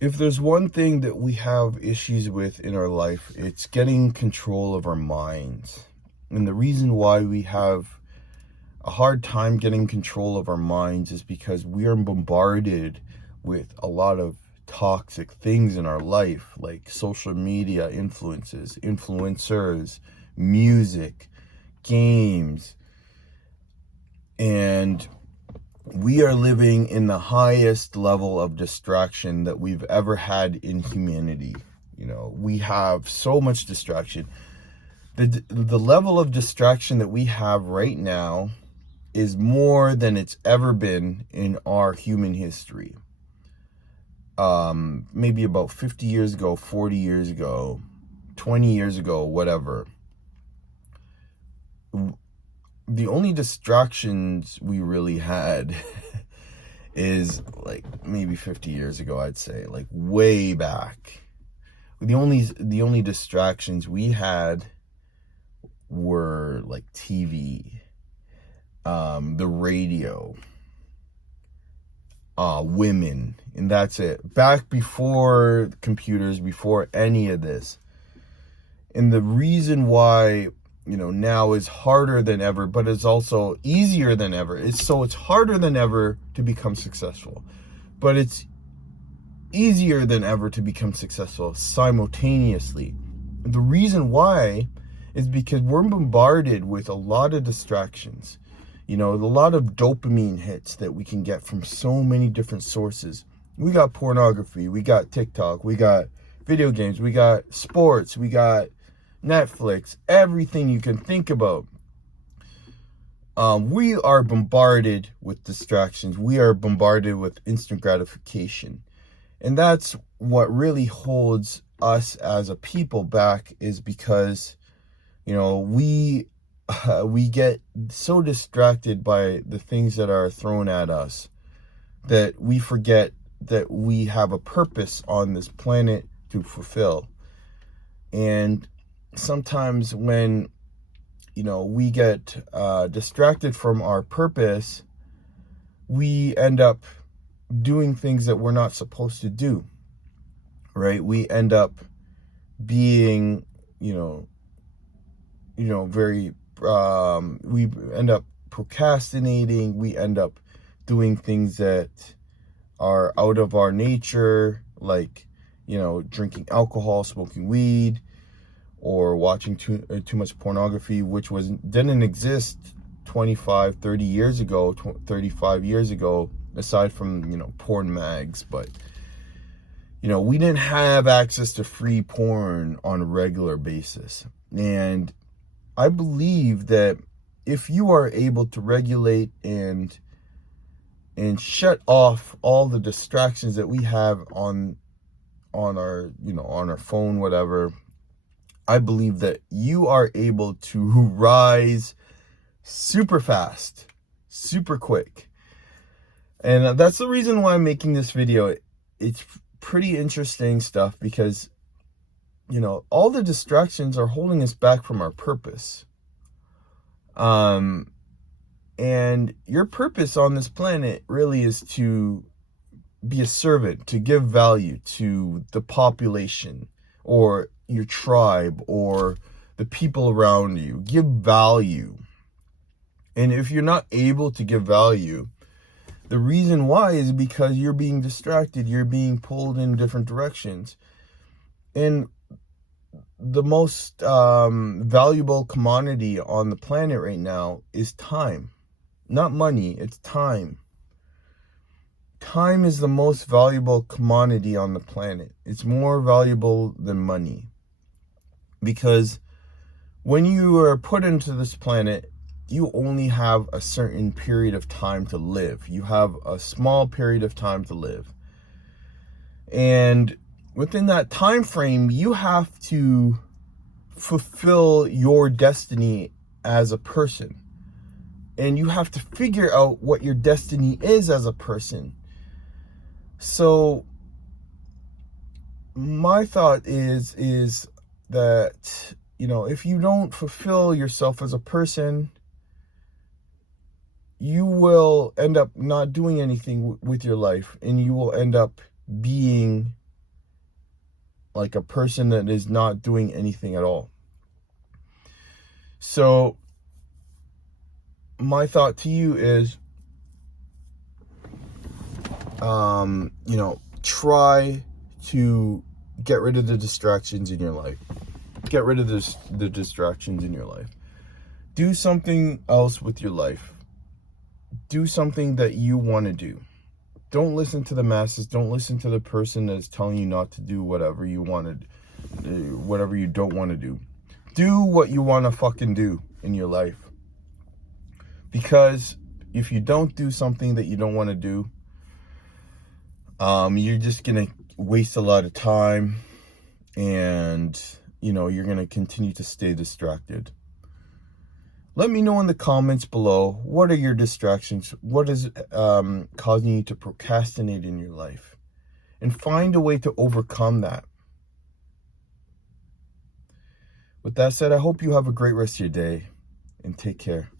If there's one thing that we have issues with in our life, it's getting control of our minds. And the reason why we have a hard time getting control of our minds is because we are bombarded with a lot of toxic things in our life, like social media influences, influencers, music, games, and we are living in the highest level of distraction that we've ever had in humanity. We have so much distraction. The level of distraction that we have right now is more than it's ever been in our human history. Maybe about 50 years ago, 40 years ago, 20 years ago, whatever. The only distractions we really had is like maybe 50 years ago, I'd say, like way back. The only distractions we had were like TV, the radio, women, and that's it. Back before computers, before any of this. And the reason why now is harder than ever, but it's also easier than ever. It's harder than ever to become successful, but it's easier than ever to become successful simultaneously. The reason why is because we're bombarded with a lot of distractions, a lot of dopamine hits that we can get from so many different sources. We got pornography, we got TikTok, we got video games, we got sports, we got Netflix, everything you can think about. We are bombarded with distractions. We are bombarded with instant gratification. And that's what really holds us as a people back, is because, we get so distracted by the things that are thrown at us that we forget that we have a purpose on this planet to fulfill. And sometimes when we get distracted from our purpose, we end up doing things that we're not supposed to do, right? We end up being very we end up procrastinating. We end up doing things that are out of our nature, like drinking alcohol, smoking weed, or watching too much pornography, which didn't exist 25, 30 years ago, 35 years ago, aside from, porn mags. But, we didn't have access to free porn on a regular basis. And I believe that if you are able to regulate and shut off all the distractions that we have on our, on our phone, whatever, I believe that you are able to rise super fast, super quick. And that's the reason why I'm making this video. It's pretty interesting stuff because, all the distractions are holding us back from our purpose. And your purpose on this planet really is to be a servant, to give value to the population or your tribe or the people around you. Give value. And if you're not able to give value, the reason why is because you're being distracted. You're being pulled in different directions. And the most valuable commodity on the planet right now is time. Not money, it's time. Time is the most valuable commodity on the planet. It's more valuable than money. Because when you are put into this planet, you only have a certain period of time to live. You have a small period of time to live. And within that time frame, you have to fulfill your destiny as a person. And you have to figure out what your destiny is as a person. So my thought is that, if you don't fulfill yourself as a person, you will end up not doing anything with your life, and you will end up being like a person that is not doing anything at all. So my thought to you is, try to get rid of the distractions in your life. Get rid of the distractions in your life. Do something else with your life. Do something that you want to do. Don't listen to the masses. Don't listen to the person that's telling you not to do whatever you want to do, whatever you don't want to do. Do what you want to fucking do in your life. Because if you don't do something that you don't want to do, you're just going to waste a lot of time, and, you're going to continue to stay distracted. Let me know in the comments below, what are your distractions? What is causing you to procrastinate in your life? And find a way to overcome that. With that said, I hope you have a great rest of your day, and take care.